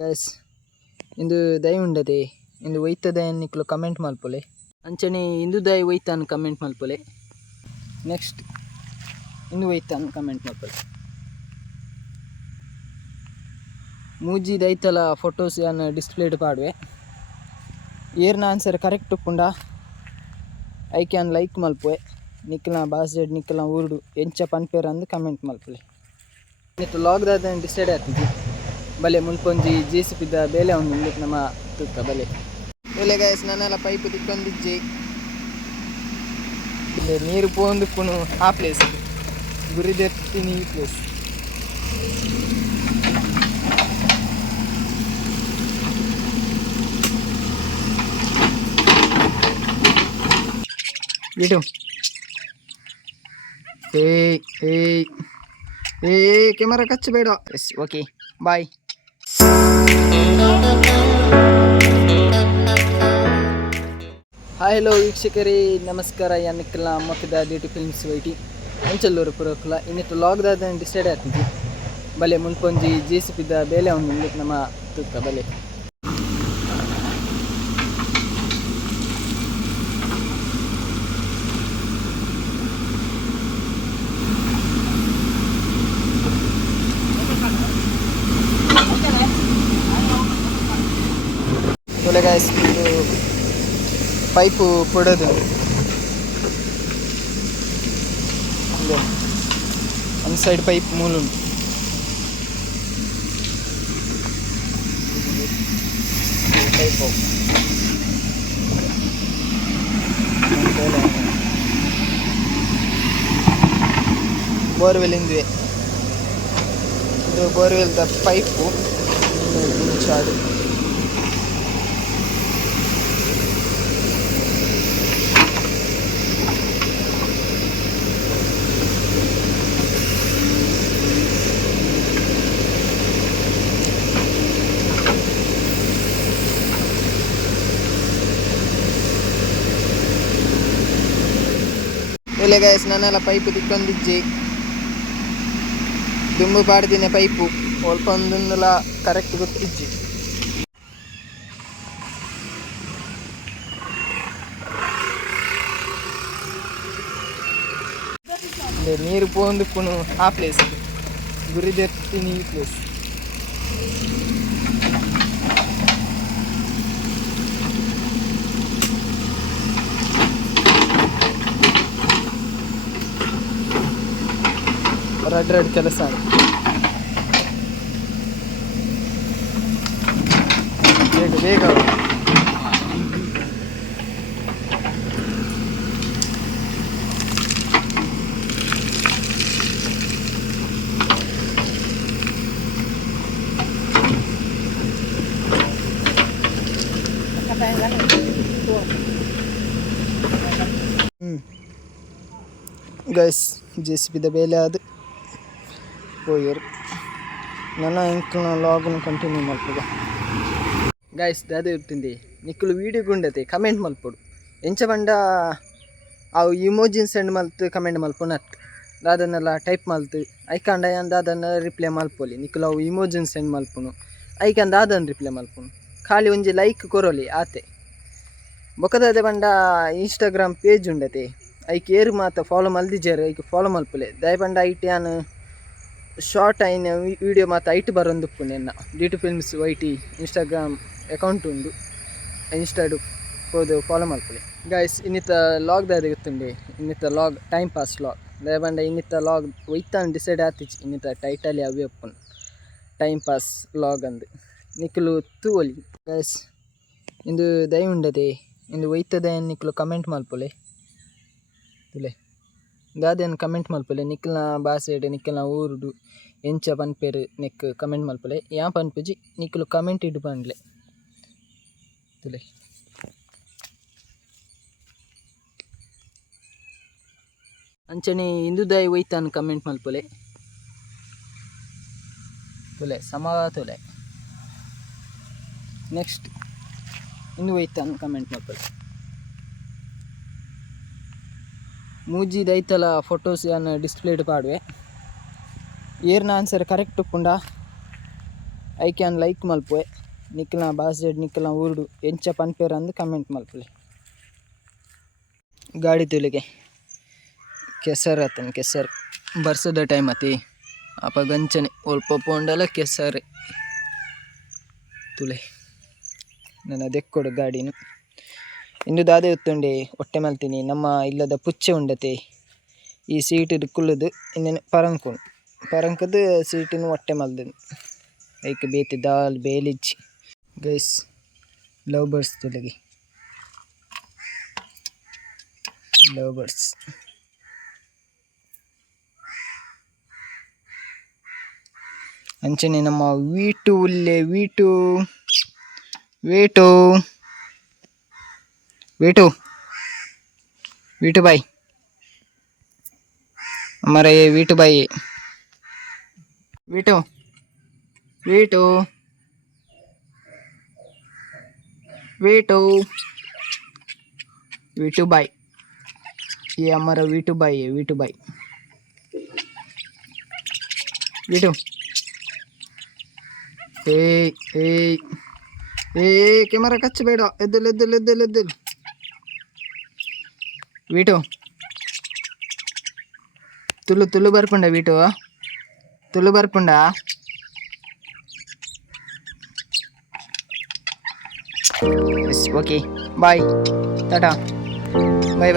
Guys ಇಂದು ದಯ ಉಂಡದೆ ಇಂದು ಒಯ್ತದೆ ನಿಕ್ಲು ಕಮೆಂಟ್ ಮಲ್ಪೊಲೆ ಅಂಚನೆ ಇಂದು ದಯ ಒಯ್ತಾನು ಕಮೆಂಟ್ ಮಲ್ಪೊಲೆ ನೆಕ್ಸ್ಟ್ ಇಂದು ಒಯ್ತಾನು ಕಮೆಂಟ್ ಮಲ್ಪೊಲೆ ಮೂಜಿ ದೈತಲ ಫೋಟೋಸ್ ಯಾನ್ ಡಿಸ್ಪ್ಲೇಡ್ ಪಾಡುವೆ ಏರ್ನ ಆನ್ಸರ್ ಕರೆಕ್ಟ್ ಉಪ್ಪುಂಡ ಐ ಕ್ಯಾನ್ ಲೈಕ್ ಮಲ್ಪುವೆ ನಿಕ್ಲ ಬಾಸ್ಡೆಡ್ ನಿಕ್ಲ ಊರುಡು ಎಂಚ ಪನ್ಪೇರ ಅಂದು ಕಮೆಂಟ್ ಮಲ್ಪೊಲೆ ನೆಟ್ಟು ಲಾಗ್ದಾದ ಡಿಸೈಡ್ ಆಗ್ತದೆ ಬಲೆ ಮುಲ್ಪೊಂಜಿ ಜೇಸಿಪಿದ ಬೇಲೆ ಒಂದು ನಮ್ಮ ತುತ್ತ ಬಲೆ ಬೇಲೆ ಗಾಯಸ್ ನನ್ನೆಲ್ಲ ಪೈಪ್ ತಿಕ್ಕೊಂದಿಜ್ಜಿ ಇಲ್ಲಿ ನೀರು ಪೋಂದುಪ್ಪುನು ಆ ಪ್ಲೇಸ್ ಗುರಿದೆತ್ತೀನಿ ಈ ಪ್ಲೇಸ್ ಇಡು ಏ ಕ್ಯಾಮರಾ ಕಚ್ಚಬೇಡ. Yes okay bye. Hi hello ವೀಕ್ಷಕರೇ ನಮಸ್ಕಾರ. ಯಾನಿಕ್ಕೆಲ್ಲ ಮೊತ್ತದ ಡ್ಯೂಟಿ ಫಿಲ್ಮ್ಸ್ ವೈಟಿ ಅಂಚಲ್ಲೂರು ಪುರೋಕ್ಲ ಇನ್ನಿತ್ತು ಲಾಗ್ದಾದ ಡಿಸೈಡ್ ಆಗ್ತಿದ್ವಿ ಬಲೆ ಮುನ್ಪೊಂಜಿ ಜೇಸಿಪಿದ ಬೇಲೆ ಒಂದು ನಮ್ಮ ತುತ್ತ ಬಲೆ ಗಾಯ್ಸ್ ಇದು ಪೈಪು ಕೊಡೋದು ಒಂದು ಸೈಡ್ ಪೈಪ್ ಮೂಲುಂಟು ಪೈಪು ಬೋರ್ವೆಲ್ಲಿಂದ್ವಿ ಇದು ಬೋರ್ವೆಲ್ದ ಪೈಪು ಚಾಡು ಇಲ್ಲ ಗಾಯಸ್ ನನ್ನೆಲ್ಲ ಪೈಪ್ ತಿಕ್ಕೊಂದಿಜ್ಜಿ ದುಂಬು ಪಾಡ್ದಿನ ಪೈಪು ಸ್ವಲ್ಪ ಒಂದೊಂದೆಲ್ಲ ಕರೆಕ್ಟ್ ಗೊತ್ತಿಜ್ಜಿ ನೀರು ಪೋಂದುಪ್ಪುನು ಆ ಪ್ಲೇಸ್ ಗುರಿದೆತ್ತೀನಿ ಈ ಪ್ಲೇಸ್ ರಡ್ ಕೆಲಸ ಬೇಗ ಗೈಸ್ ಜೆಸಿಬಿದ ಬೇಲೆ ಅದು ಹೋಯ್ಯರು ನನ್ನ ಇಂಕ್ಲ ಲಾಗ್ನು ಕಂಟಿನ್ಯೂ ಮಲ್ಪುಗ ಗಾಯ್ಸ್ ಅದೇ ಇರ್ತಿಂದೆ ನಿಕ್ಕಲು ವೀಡಿಯೋ ಗುಂಡತೆ ಕಮೆಂಟ್ ಮಲ್ಪೊಡು ಎಂಚ ಬಂಡ ಅವು ಇಮೋಜಿನ್ ಸೆಂಡ್ ಮಲ್ತು ಕಮೆಂಟ್ ಮಲ್ಪೊನ ಅತ್ತು ದಾದನ್ನೆಲ್ಲ ಟೈಪ್ ಮಲ್ತು ಐಕಾಂಡ ಅದನ್ನು ರಿಪ್ಲೈ ಮಲ್ಪೊಲಿ ನಿಕ್ಕಲು ಅವು ಇಮೋಜಿನ್ ಸೆಂಡ್ ಮಲ್ಪುನು ಐಕಾಂದ ಅದನ್ನು ರಿಪ್ಲೈ ಮಲ್ಪುನು ಖಾಲಿ ಒಂಜಿ ಲೈಕ್ ಕೊರೋಲಿ ಆತೆ ಬೊಕದಾದೆ ಬಂಡ ಇನ್ಸ್ಟಾಗ್ರಾಮ್ ಪೇಜ್ ಉಂಡತೆ ಐಕೆ ಏರು ಮಾತ ಫಾಲೋ ಮಲ್ದಿಜಾರು ಐಕೆ ಫಾಲೋ ಮಲ್ಪೊಲೆ ದಯ ಬಂಡ ಐಟಿ ಯಾನು ಶಾರ್ಟ್ ಐನ ವೀಡಿಯೋ ಮಾತ ಐಟ್ ಬರೋಂದುಪ್ಪುನೆ ಎನ್ನ Duty Films YT Instagram account ಉಂಡು ಇನ್ಸ್ಟಾಡು ಹೋದು ಫಾಲೋ ಮಲ್ಪೊಲೆ ಗಾಯ್ಸ್ ಇನ್ನಿತ ಲಾಗ್ದಾದ ಗೊತ್ತುಂಡೆ ಇನ್ನಿತ ಲಾಗ್ ಟೈಮ್ ಪಾಸ್ ಲಾಗ್ ದಯ ಬಂಡ ಇನ್ನಿತ ಲಾಗ್ ಒಯ್ತಾನು ಡಿಸೈಡ್ ಆತಿಚ್ಚು ಇನ್ನಿತ ಟೈಟಲಿ ಅವೇ ಒಪ್ಪುನು ಟೈಮ್ ಪಾಸ್ ಲಾಗ್ ಅಂದು ನಿಕ್ಕಲು ತೂವೊಲಿ ಗಾಯ್ಸ್ ಇಂದು ದಯ ಉಂಡದೆ ಇಂದು ಒಯ್ತದೆ ನಿಕ್ಕಲು ಕಮೆಂಟ್ ಮಲ್ಪೊಲೆ ತುಲೆ ದಾದೇನು ಕಮೆಂಟ್ ಮಲ್ಪೊಲೆ ನಿಕ್ಕಲ್ನ ಬಾಸೆಡ್ ನಿಕ್ಕಲ್ನ ಊರುಡು ಎಂಚ ಪನ್ಪೇರು ನೆಕ್ ಕಮೆಂಟ್ ಮಲ್ಪೊಲೆ ಯಾ ಪನ್ಪುಜಿ ನಿಕ್ಕಲು ಕಮೆಂಟ್ ಇಡು ಪಂಡ್ಲೆ ತುಲೆ ಅಂಚನೆ ಇಂದು ದಾಯಿ ಒಯ್ತಾನು ಕಮೆಂಟ್ ಮಲ್ಪೊಲೆ ತುಲೆ ಸಮ ತುಲೆ ನೆಕ್ಸ್ಟ್ ಇಂದು ಒಯ್ತಾನು ಕಮೆಂಟ್ ಮಲ್ಪೊಲೆ ಮೂಜಿ ದೈತಲ ಫೋಟೋಸ್ ಯಾನ್ ಡಿಸ್ಪ್ಲೇಡ್ ಪಾಡುವೆ ಏರ್ನ ಆನ್ಸರ್ ಕರೆಕ್ಟ್ ಉಪ್ಪುಂಡ ಐ ಕ್ಯಾನ್ ಲೈಕ್ ಮಲ್ಪುವೆ ನಿಕ್ಲ ಬಾಸ್ಜೆಡ್ ನಿಕ್ಲ ಊರುಡು ಎಂಚ ಪನ್ಪೇರು ಅಂದು ಕಮೆಂಟ್ ಮಲ್ಪುಲೆ. ಗಾಡಿ ತುಲಿಗೆ ಕೆಸರು ಆತನ ಕೆಸರು ಬರ್ಸದ ಟೈಮ್ ಅತಿ ಅಪ್ಪ ಗಂಚನೆ ಒಲ್ಪ ಪೋಂಡಲ ಕೆಸರೆ ತುಲೆ ನನ್ನ ದೆಕ್ಕೊಡು ಗಾಡಿನು ಇಂದು ದಾದೆ ಉತ್ತುಂಡೆ ಹೊಟ್ಟೆ ಮಲ್ತೀನಿ ನಮ್ಮ ಇಲ್ಲದ ಪುಚ್ಚೆ ಉಂಡತೆ ಈ ಸೀಟು ಕುಲ್ಲುದು ಇನ್ನೇನು ಪರಂಕದು ಸೀಟಿನ ಹೊಟ್ಟೆ ಮಲ್ದನು ಐಕ್ ಬೇತಿ ದಾಲ್ ಬೇಲಿಜ್ಜಿ ಗೈಸ್ ಲವ್ ಬರ್ಡ್ಸ್ ತುಲಗಿ ಲವ್ ಬರ್ಡ್ಸ್ ಅಂಚನೆ ನಮ್ಮ ವೀಟು ಉಲ್ಲೆ ವೀಟು ಬಾಯ್ हमारा ये वीटू भाई है वीटू भाई ये हमारा वीटू भाई है वीटू ए कैमरा कच्च बेड़ एद्दल वीटू तुलु बरपुंडा वीटू तुलु बरपुंडा ओके बाय टाटा बाय